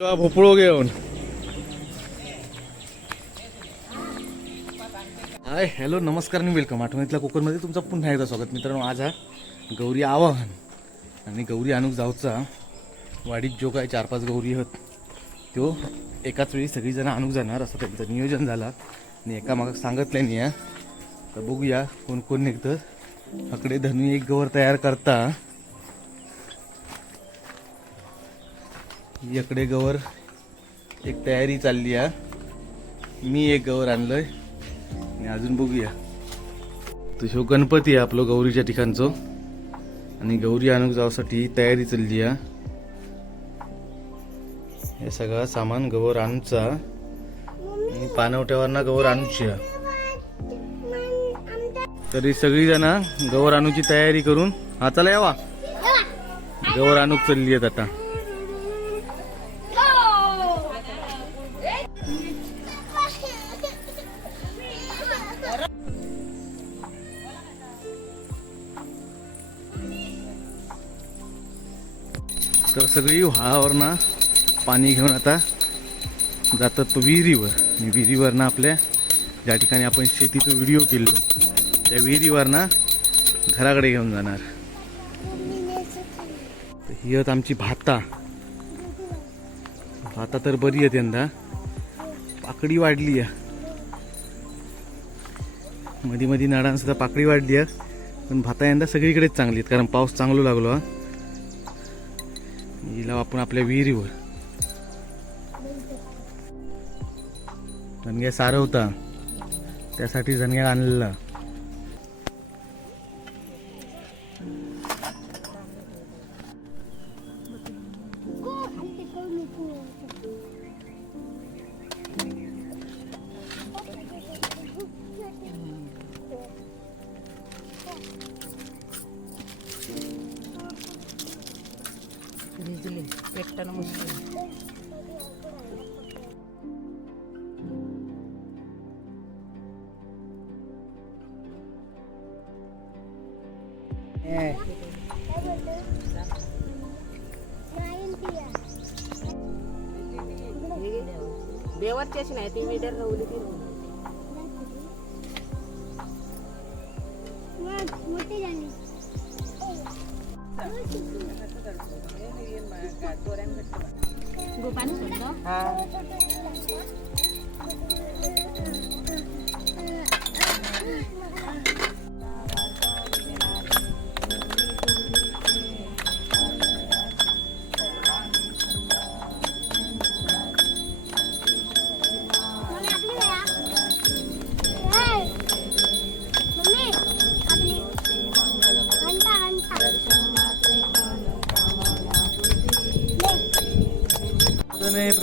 भोपळो घेऊन hi hello नमस्कार आणि वेलकम आठवणीतल्या कोकणमध्ये तुमचं पुन्हा एकदा स्वागत. मित्रांनो आज हा गौरी आवाहन आणि गौरी आणूक जाऊचा वाडीत जो काय चार पाच गौरी आहेत तो एकाच वेळी सगळीजण आणूक जाणार असं त्यांचं नियोजन झालं. आणि एका मागं सांगितलं नाही तर बघूया कोण कोण निघतं हकडे धनू एक गवर तयार करता. इकडे गवर. एक तयारी चालली आहे मी एक गवर आणलंय. आणि अजून बघूया. तो शो गणपती आहे आपलं गौरीच्या ठिकाणचं. आणि गौरी आणूक जाऊसाठी तयारी चालली आहे हे सगळं सामान गवर आणूचा. आणि पानवट्यावरना गवर आणूची तरी सगळी जण गवर आणूची तयारी करून. हा चला यावा. गवर आणूक चालली आहेत आता. तर सगळी व्हाळावरनं पाणी घेऊन आता जातात तो विहिरीवर. आणि विहिरीवरनं आपल्या ज्या ठिकाणी आपण शेतीचा व्हिडिओ केलो त्या विहिरीवरनं घराकडे घेऊन जाणार. ही आहेत आमची भाता. भाता तर बरी आहे यंदा. पाकडी वाढली आहे. मध्ये मधी नाडांसुद्धा पाकडी वाढली आहे पण भाता यंदा सगळीकडेच चांगली आहेत कारण पाऊस चांगलो लागलो हा. हिला आपण आपल्या विहिरीवर. झणग्या सारं होता. त्यासाठी झनग्या आणलेला. मुश्किल देवाची अशी नाही ती मीटर रवली ती मोठी झाली गोपान सोडलं हा mummy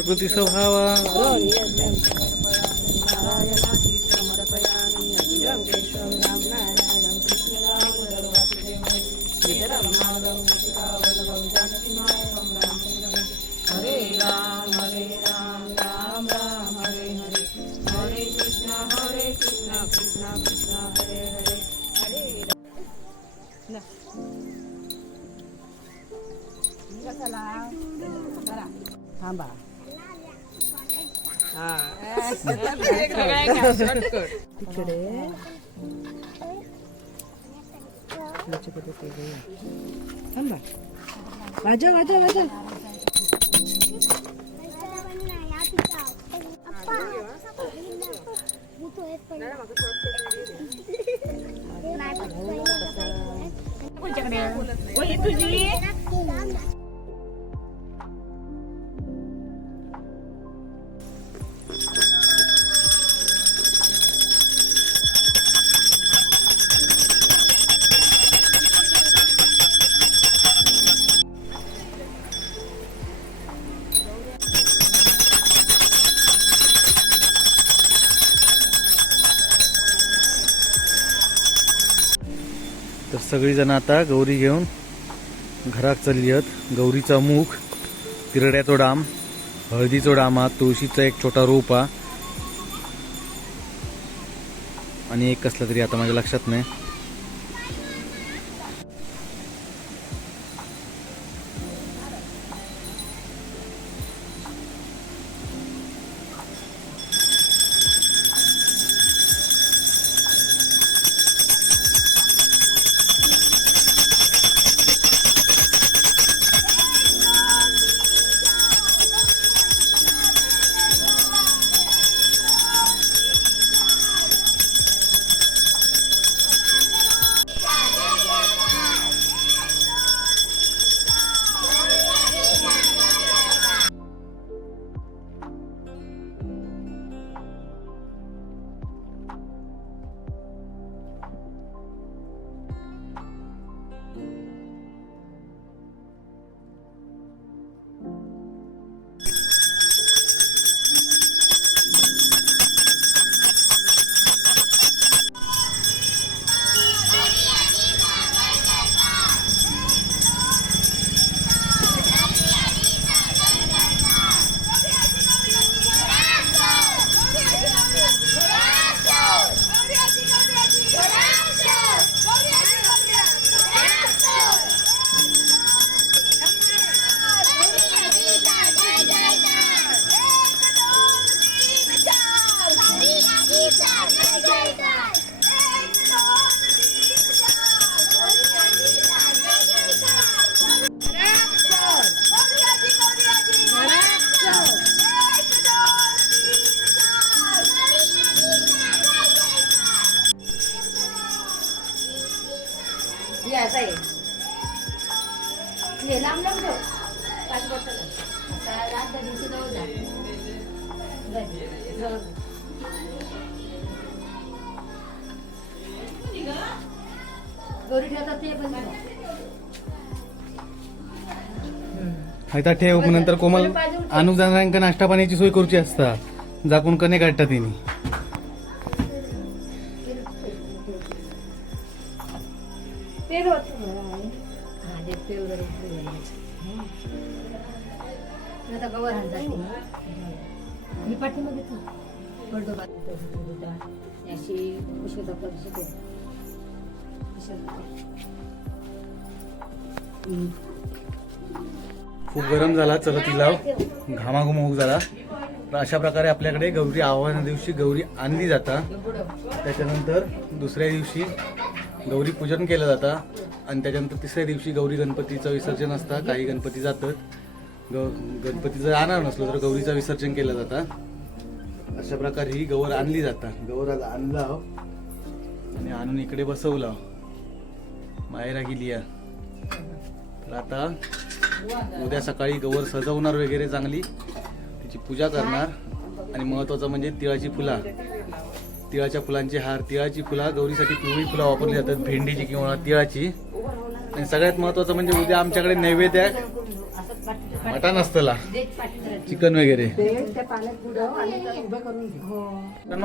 Pagpunti sa hawa. Oh, yan, yan. ఇక్కడే వాజా వాజా వాజా तो एक पड़ी सगळीजण आता गौरी घेऊन घरात चालली आहेत. गौरीचा मुख तिरड्याचो डाम हळदीचो डामा तुळशीचा एक छोटा रोप. आणि एक कसला तरी आता माझ्या लक्षात नाही. ये असा आहे. ये लांब लांब ठेव. पाच बॉटल आता रात दिवशी जवळ जा. जा, जवळ जा. गौरी ठेवतात ते पण ठेवा. नंतर कोमल जाणाऱ्यांका नाश्ता पाण्याची सोय करूची असता. जाकून कने काढता तिने. अशी करू. खूप गरम झाला. चला तिला घामाघूम होऊ झाला. तर अशा प्रकारे आपल्याकडे गौरी आव्हाना दिवशी गौरी आणली जाता. त्याच्यानंतर दुसऱ्या दिवशी गौरी पूजन केलं जातं. आणि त्याच्यानंतर तिसऱ्या दिवशी गौरी गणपतीचं विसर्जन असतं. काही गणपती जातात. ग गणपती जर आणणार नसलं तर गौरीचं विसर्जन केलं जातं. अशा प्रकारे ही गौर आणली जातात. गौर आज आणला आणि आणून इकडे बसवला मायरा गेली. तर आता उद्या सकाळी गवर सजवणार वगैरे चांगली. तिची पूजा करणार. आणि महत्वाचं म्हणजे तिळाची फुला. तिळाच्या फुलांचे हार तिळाची फुला गौरीसाठी पिवळी फुलं वापरली जातात भेंडीची किंवा तिळाची. आणि सगळ्यात महत्वाचं म्हणजे उद्या आमच्याकडे नैवेद्य आहे. मटण असतला. चिकन वगैरे. त्या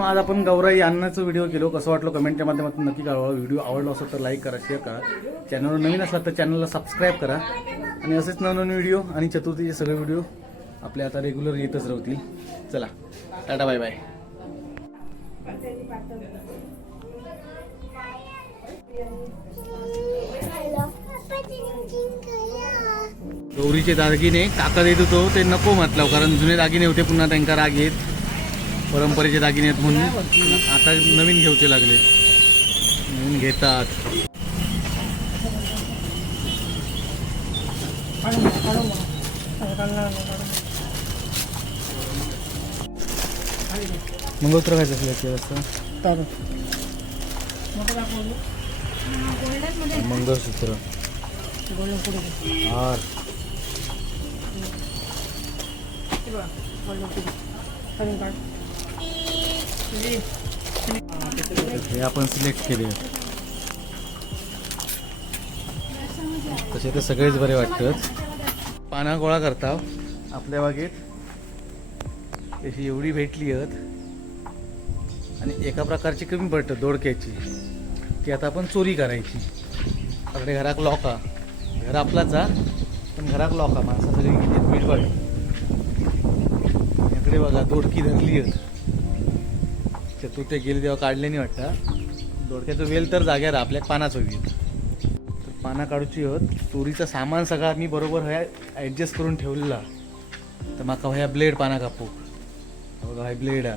आज आपण गौराई अन्नाचं व्हिडिओ केलो. कसं वाटलं कमेंटच्या माध्यमातून नक्की कळवा. व्हिडिओ आवडला असेल तर लाईक करा शेअर करा. चॅनलवर नवीन असला तर चॅनलला सबस्क्राईब करा. आणि असेच नवनवीन व्हिडिओ आणि चतुर्थीचे सगळे व्हिडिओ आपले आता रेग्युलर येतच राहतील. चला टाटा बाय बाय गौरीचे दागिने काका देत होतो ते नको म्हटलं कारण जुने दागिने होते पुन्हा त्यांना राग येत. परंपरेचे दागिने आहेत म्हणून. आता नवीन घेऊचे लागले. नवीन घेतात. मंगळसूत्र खायचं असलं असतं मंगळसूत्र. हार. हे आपण सिलेक्ट केले. तसे तर सगळेच बरे वाटतात. पाना गोळा करता आपल्या बागेत तशी एवढी भेटली आहेत. आणि एका प्रकारची कमी पडतं दोडक्याची. ती आता आपण चोरी करायची. आपल्याकडे घराक लॉक. घर आपलाच हा. पण घराक लॉक. माणसं सगळी गेली मिठवाडी इकडे बघा दोडकी धरली तू ते गेली तेव्हा काढले नाही वाटतं. दोडक्याचं वेल तर जाग्यावर हा, आपल्याक पानाच होईल. तर पाना काढूची होत चोरीचं सामान सगळा मी बरोबर ह्या ॲडजस्ट करून ठेवलेला. तर माका ह्या ब्लेड पाना कापू. बघा हा ब्लेड हा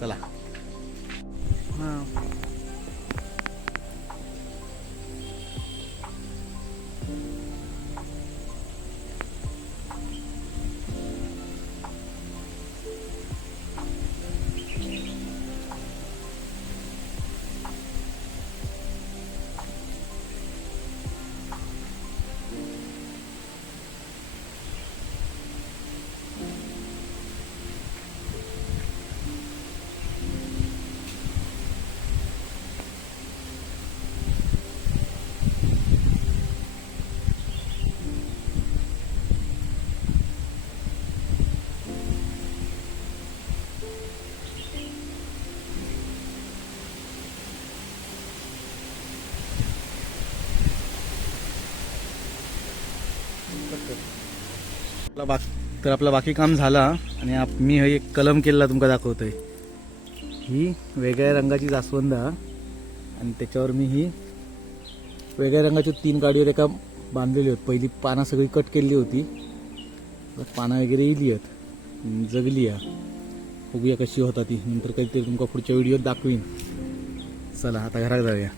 चला. आपला बाक तर आपलं बाकी काम झाला आणि आप मी हे एक कलम केलेला तुमका दाखवतोय. ही वेगळ्या रंगाची जास्वंद आणि त्याच्यावर मी ही वेगळ्या रंगाची तीन गाडीवर एका बांधलेली होती. पहिली पानं सगळी कट केलेली होती. पानं वगैरे इली आहेत. जगली आहे बघूया कशी होता ती. नंतर काहीतरी तुमका पुढच्या व्हिडिओत दाखवीन. चला आता घरात जाऊया.